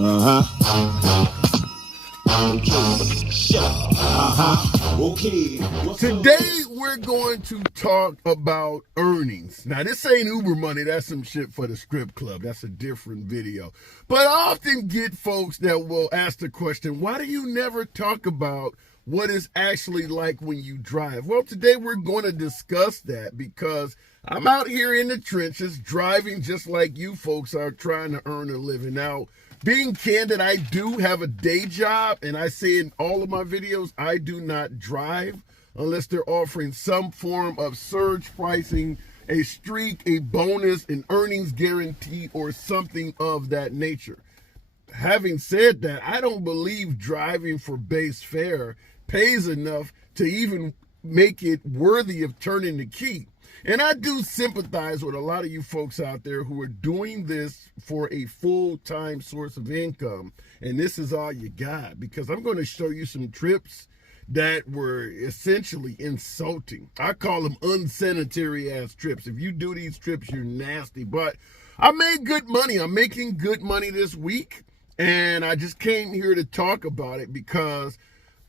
Okay. Today we're going to talk about earnings. Now this ain't Uber money, that's some shit for the strip club. That's a different video. But I often get folks that will ask the question, why do you never talk about what it's actually like when you drive? Well, today we're going to discuss that because I'm out here in the trenches driving just like you folks are trying to earn a living. Now, being candid, I do have a day job, and I say in all of my videos, I do not drive unless they're offering some form of surge pricing, a streak, a bonus, an earnings guarantee, or something of that nature. Having said that, I don't believe driving for base fare pays enough to even make it worthy of turning the key. And I do sympathize with a lot of you folks out there who are doing this for a full-time source of income, and this is all you got, because I'm going to show you some trips that were essentially insulting. I call them unsanitary ass trips. If you do these trips, you're nasty. But I made good money. I'm making good money this week, and I just came here to talk about it because,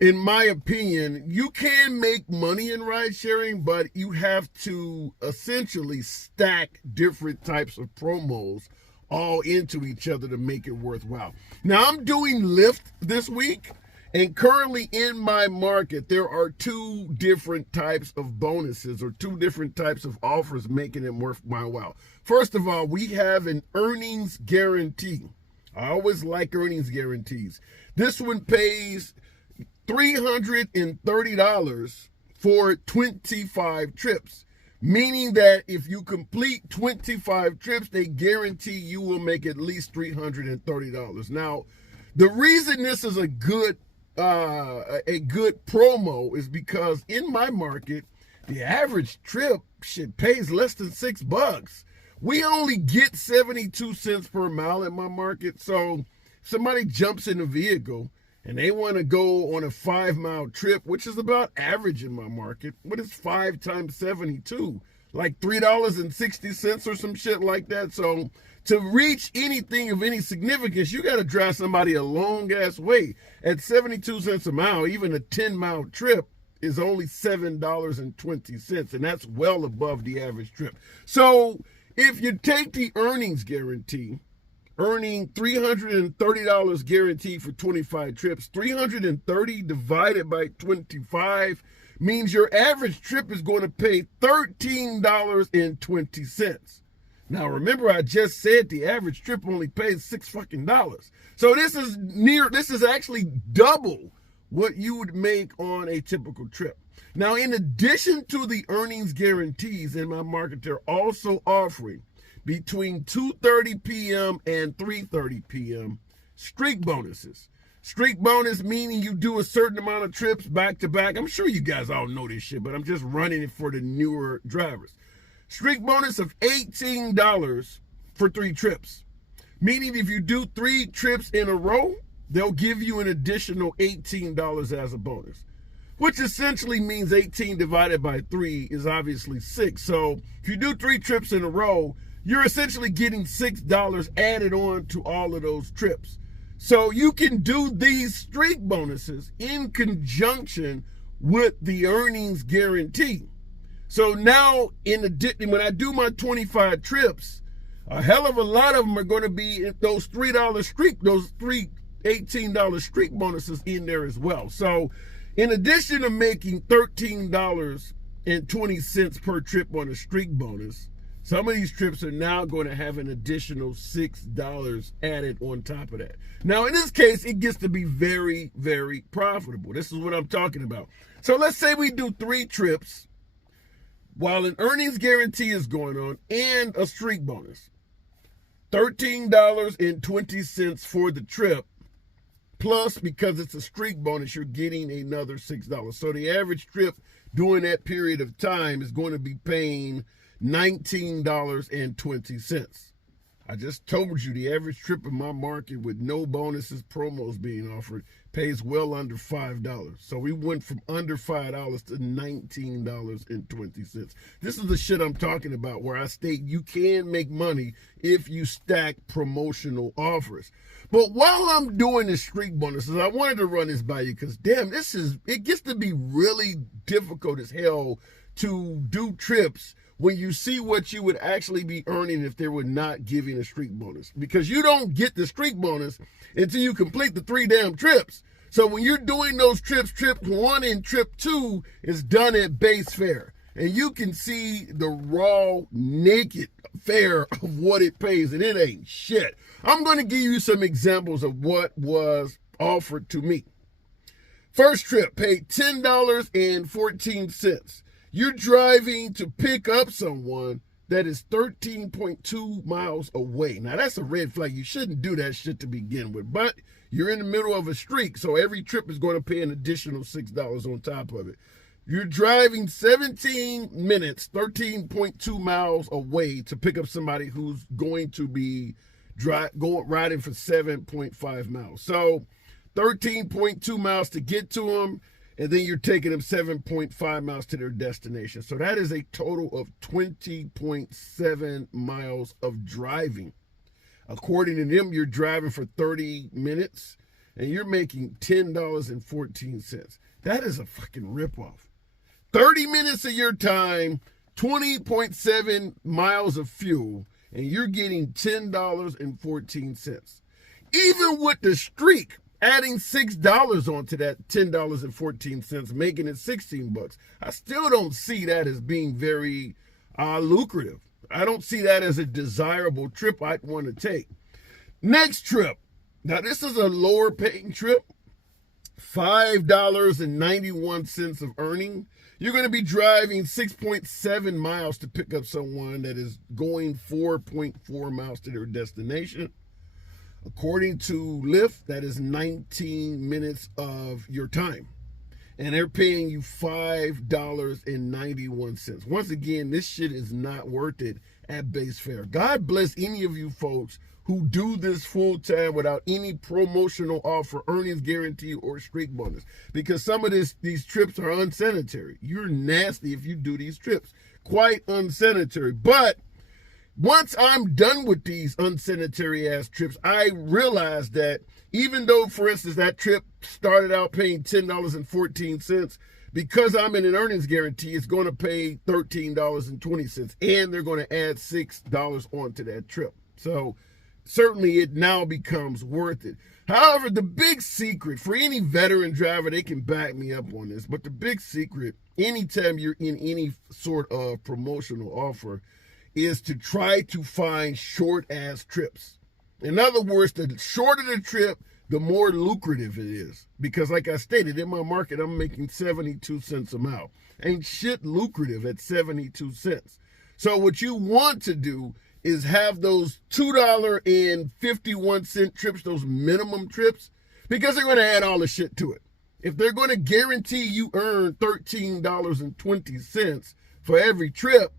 in my opinion, you can make money in ride sharing, but you have to essentially stack different types of promos all into each other to make it worthwhile. Now, I'm doing Lyft this week, and currently in my market, there are two different types of bonuses or two different types of offers making it worth my while. First of all, we have an earnings guarantee. I always like earnings guarantees. This one pays $330 for 25 trips, meaning that if you complete 25 trips, they guarantee you will make at least $330. Now, the reason this is a good promo is because in my market, the average trip pays less than $6. We only get 72 cents per mile in my market. So if somebody jumps in a vehicle and they want to go on a 5-mile trip, which is about average in my market, what is 5 times 72? Like $3.60 or some shit like that. So to reach anything of any significance, you got to drive somebody a long ass way. At 72 cents a mile, even a 10-mile trip is only $7.20, and that's well above the average trip. So if you take the earnings guarantee, earning $330 guaranteed for 25 trips, 330 divided by 25 means your average trip is going to pay $13.20. Now remember, I just said the average trip only pays $6. So this is actually double what you would make on a typical trip. Now, in addition to the earnings guarantees in my market, they're also offering between 2:30 p.m. and 3:30 p.m. streak bonuses. Streak bonus meaning you do a certain amount of trips back to back. I'm sure you guys all know this shit, but I'm just running it for the newer drivers. Streak bonus of $18 for 3 trips. Meaning if you do 3 trips in a row, they'll give you an additional $18 as a bonus. Which essentially means 18 divided by 3 is obviously 6. So if you do 3 trips in a row, you're essentially getting $6 added on to all of those trips. So you can do these streak bonuses in conjunction with the earnings guarantee. So now, when I do my 25 trips, a hell of a lot of them are going to be those $3 streak, those $18 streak bonuses in there as well. So in addition to making $13.20 per trip on a streak bonus, some of these trips are now going to have an additional $6 added on top of that. Now, in this case, it gets to be very, very profitable. This is what I'm talking about. So let's say we do 3 trips while an earnings guarantee is going on and a streak bonus. $13.20 for the trip. Plus, because it's a streak bonus, you're getting another $6. So the average trip during that period of time is going to be paying $19.20. I just told you the average trip in my market with no bonuses, promos being offered pays well under $5. So we went from under $5 to $19.20. This is the shit I'm talking about, where I state you can make money if you stack promotional offers. But while I'm doing the streak bonuses, I wanted to run this by you because damn, it gets to be really difficult as hell to do trips when you see what you would actually be earning if they were not giving a streak bonus. Because you don't get the streak bonus until you complete the 3 damn trips. So when you're doing those trips, trip 1 and trip 2 is done at base fare. And you can see the raw, naked fare of what it pays, and it ain't shit. I'm going to give you some examples of what was offered to me. First trip paid $10.14. You're driving to pick up someone that is 13.2 miles away. Now, that's a red flag. You shouldn't do that shit to begin with. But you're in the middle of a streak, so every trip is going to pay an additional $6 on top of it. You're driving 17 minutes, 13.2 miles away to pick up somebody who's going to be riding for 7.5 miles. So 13.2 miles to get to them, and then you're taking them 7.5 miles to their destination. So that is a total of 20.7 miles of driving. According to them, you're driving for 30 minutes, and you're making $10.14. That is a fucking ripoff. 30 minutes of your time, 20.7 miles of fuel, and you're getting $10.14. Even with the streak, adding $6 onto that $10.14, making it $16. I still don't see that as being very lucrative. I don't see that as a desirable trip I'd want to take. Next trip. Now, this is a lower paying trip. $5.91 of earning. You're going to be driving 6.7 miles to pick up someone that is going 4.4 miles to their destination. According to Lyft, that is 19 minutes of your time. And they're paying you $5.91. Once again, this shit is not worth it at base fare. God bless any of you folks who do this full time without any promotional offer, earnings guarantee, or streak bonus. Because some of these trips are unsanitary. You're nasty if you do these trips. Quite unsanitary. But once I'm done with these unsanitary ass trips, I realized that even though, for instance, that trip started out paying $10.14, because I'm in an earnings guarantee, it's going to pay $13.20, and they're going to add $6 onto that trip. So certainly it now becomes worth it. However, the big secret for any veteran driver, they can back me up on this, but the big secret, anytime you're in any sort of promotional offer, is to try to find short-ass trips. In other words, the shorter the trip, the more lucrative it is. Because like I stated, in my market, I'm making 72 cents a mile. Ain't shit lucrative at 72 cents. So what you want to do is have those $2.51 trips, those minimum trips, because they're going to add all the shit to it. If they're going to guarantee you earn $13.20 for every trip,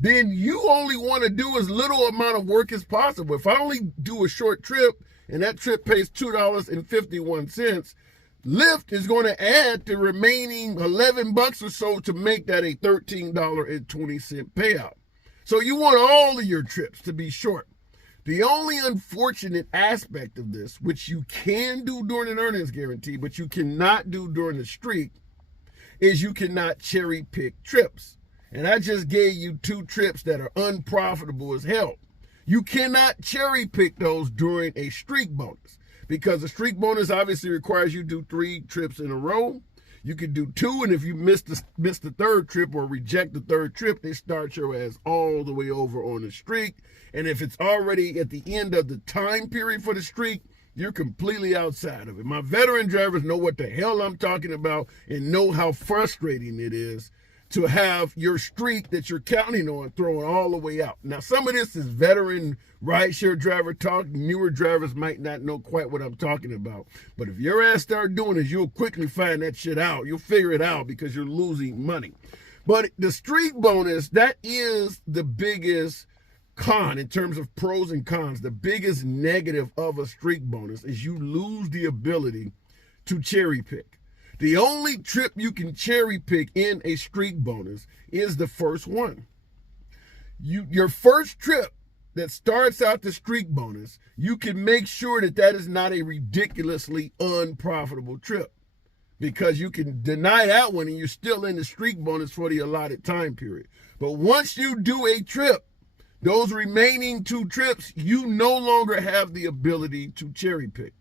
then you only want to do as little amount of work as possible. If I only do a short trip and that trip pays $2.51, Lyft is going to add the remaining $11 or so to make that a $13.20 payout. So you want all of your trips to be short. The only unfortunate aspect of this, which you can do during an earnings guarantee, but you cannot do during the streak, is you cannot cherry pick trips. And I just gave you 2 trips that are unprofitable as hell. You cannot cherry pick those during a streak bonus, because the streak bonus obviously requires you do 3 trips in a row. You could do 2, and if you miss the 3rd trip or reject the 3rd trip, they start your ass all the way over on the streak. And if it's already at the end of the time period for the streak, you're completely outside of it. My veteran drivers know what the hell I'm talking about and know how frustrating it is to have your streak that you're counting on thrown all the way out. Now, some of this is veteran rideshare driver talk. Newer drivers might not know quite what I'm talking about. But if your ass start doing this, you'll quickly find that shit out. You'll figure it out because you're losing money. But the streak bonus, that is the biggest con, in terms of pros and cons, the biggest negative of a streak bonus is you lose the ability to cherry pick. The only trip you can cherry pick in a streak bonus is the first one. Your first trip that starts out the streak bonus, you can make sure that that is not a ridiculously unprofitable trip, because you can deny that one and you're still in the streak bonus for the allotted time period. But once you do a trip, those remaining 2 trips, you no longer have the ability to cherry pick.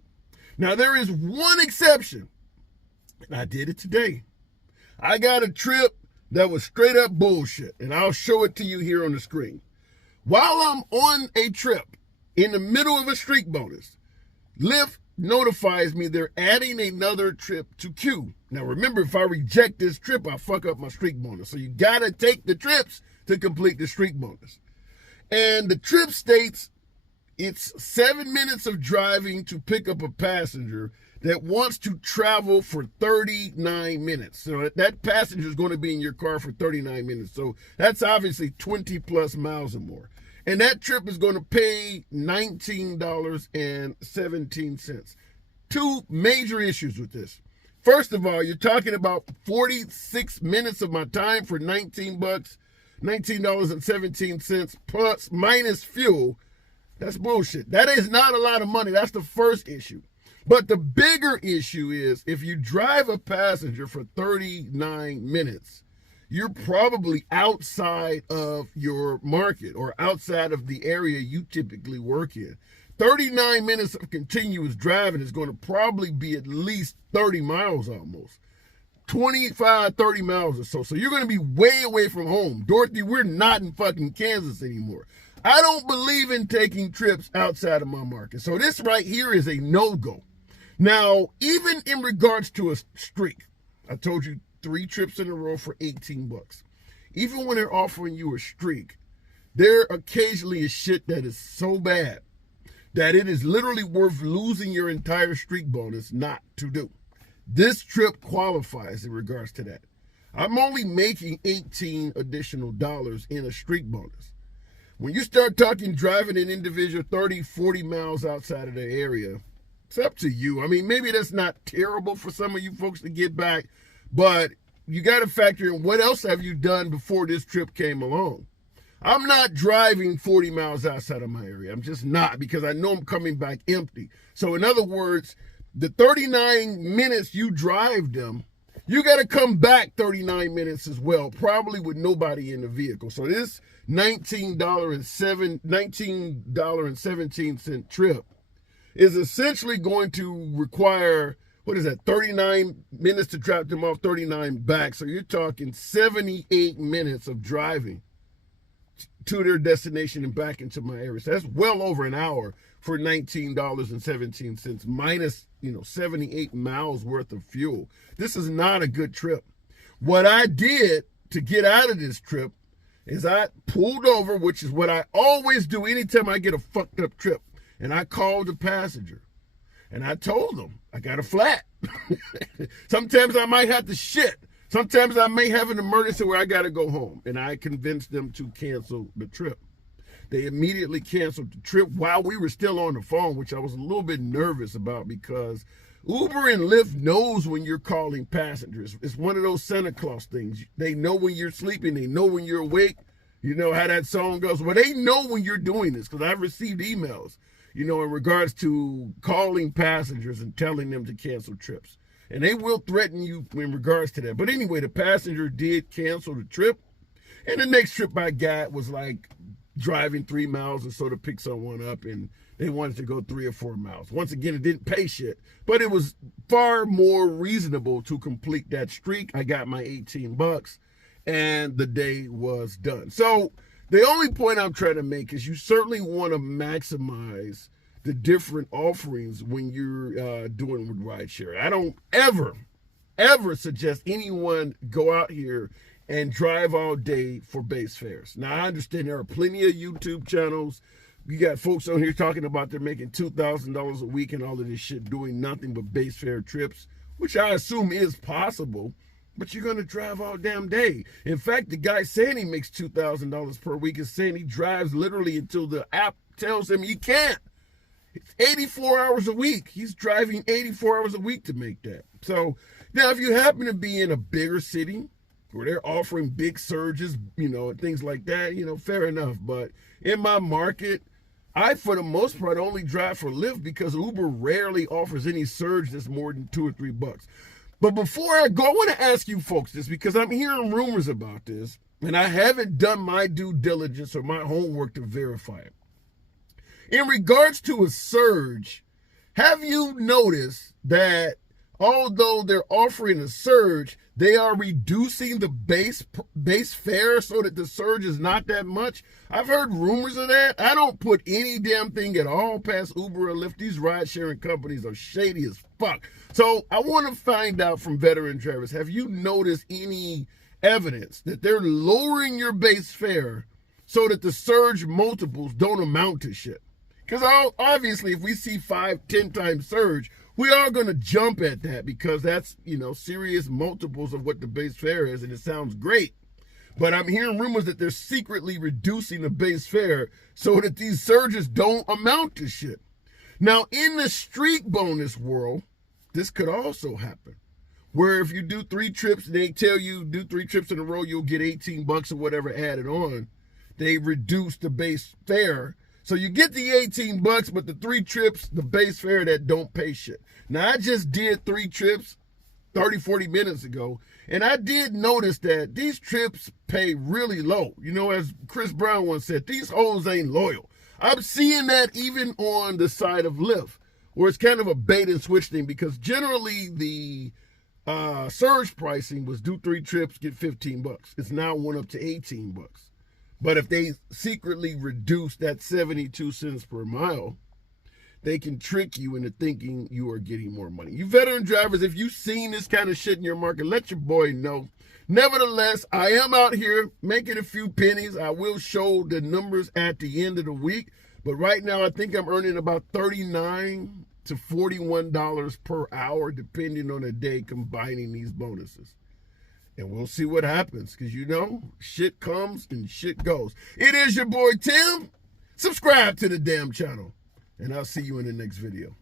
Now, there is one exception, and I did it today. I got a trip that was straight up bullshit, and I'll show it to you here on the screen. While I'm on a trip in the middle of a streak bonus, Lyft notifies me they're adding another trip to queue. Now remember, if I reject this trip, I fuck up my streak bonus. So you gotta take the trips to complete the streak bonus. And the trip states it's 7 minutes of driving to pick up a passenger that wants to travel for 39 minutes. So that passenger is going to be in your car for 39 minutes. So that's obviously 20 plus miles or more. And that trip is going to pay $19.17. 2 major issues with this. First of all, you're talking about 46 minutes of my time for $19.17 plus minus fuel. That's bullshit. That is not a lot of money. That's the first issue. But the bigger issue is if you drive a passenger for 39 minutes, you're probably outside of your market or outside of the area you typically work in. 39 minutes of continuous driving is going to probably be at least 30 miles almost. 25, 30 miles or so. So you're going to be way away from home. Dorothy, we're not in fucking Kansas anymore. I don't believe in taking trips outside of my market. So this right here is a no-go. Now, even in regards to a streak, I told you 3 trips in a row for 18 bucks. Even when they're offering you a streak, there occasionally is shit that is so bad that it is literally worth losing your entire streak bonus not to do. This trip qualifies in regards to that. I'm only making 18 additional dollars in a streak bonus. When you start talking driving an individual 30, 40 miles outside of the area, it's up to you. I mean, maybe that's not terrible for some of you folks to get back, but you got to factor in what else have you done before this trip came along. I'm not driving 40 miles outside of my area. I'm just not, because I know I'm coming back empty. So in other words, the 39 minutes you drive them, you got to come back 39 minutes as well, probably with nobody in the vehicle. So this $19.17 trip is essentially going to require, 39 minutes to drop them off, 39 back. So you're talking 78 minutes of driving to their destination and back into my area. So that's well over an hour for $19.17 minus, 78 miles worth of fuel. This is not a good trip. What I did to get out of this trip is I pulled over, which is what I always do anytime I get a fucked up trip. And I called the passenger and I told them I got a flat. Sometimes I might have to shit. Sometimes I may have an emergency where I got to go home. And I convinced them to cancel the trip. They immediately canceled the trip while we were still on the phone, which I was a little bit nervous about because Uber and Lyft knows when you're calling passengers. It's one of those Santa Claus things. They know when you're sleeping. They know when you're awake. You know how that song goes. Well, they know when you're doing this because I've received emails, in regards to calling passengers and telling them to cancel trips. And they will threaten you in regards to that. But anyway, the passenger did cancel the trip. And the next trip I got was like driving 3 miles or so to pick someone up. And they wanted to go 3 or 4 miles. Once again, it didn't pay shit. But it was far more reasonable to complete that streak. I got my 18 bucks and the day was done. So the only point I'm trying to make is you certainly want to maximize the different offerings when you're doing with rideshare. I don't ever suggest anyone go out here and drive all day for base fares. Now, I understand there are plenty of YouTube channels. You got folks on here talking about they're making $2,000 a week and all of this shit doing nothing but base fare trips, which I assume is possible. but you're going to drive all damn day. In fact, the guy saying he makes $2,000 per week is saying he drives literally until the app tells him he can't. It's 84 hours a week. He's driving 84 hours a week to make that. So now if you happen to be in a bigger city where they're offering big surges, and things like that, fair enough. But in my market, I, for the most part, only drive for Lyft because Uber rarely offers any surge that's more than $2 or $3. But before I go, I want to ask you folks this because I'm hearing rumors about this and I haven't done my due diligence or my homework to verify it. In regards to a surge, have you noticed that although they're offering a surge, they are reducing the base fare so that the surge is not that much? I've heard rumors of that. I don't put any damn thing at all past Uber or Lyft. These ride-sharing companies are shady as fuck. So I want to find out from veteran drivers, have you noticed any evidence that they're lowering your base fare so that the surge multiples don't amount to shit? Because obviously, if we see 5-10 times surge, we are going to jump at that because that's, serious multiples of what the base fare is, and it sounds great. But I'm hearing rumors that they're secretly reducing the base fare so that these surges don't amount to shit. Now, in the streak bonus world, this could also happen. Where if you do 3 trips, they tell you do 3 trips in a row, you'll get $18 or whatever added on. They reduce the base fare. So you get the $18, but the 3 trips, the base fare that don't pay shit. Now, I just did 3 trips 30, 40 minutes ago, and I did notice that these trips pay really low. As Chris Brown once said, these hoes ain't loyal. I'm seeing that even on the side of Lyft, where it's kind of a bait and switch thing, because generally the surge pricing was do 3 trips, get $15. It's now went up to $18. But if they secretly reduce that 72 cents per mile, they can trick you into thinking you are getting more money. You veteran drivers, if you've seen this kind of shit in your market, let your boy know. Nevertheless, I am out here making a few pennies. I will show the numbers at the end of the week. But right now, I think I'm earning about $39 to $41 per hour, depending on the day, combining these bonuses. And we'll see what happens, because shit comes and shit goes. It is your boy Tim. Subscribe to the damn channel, and I'll see you in the next video.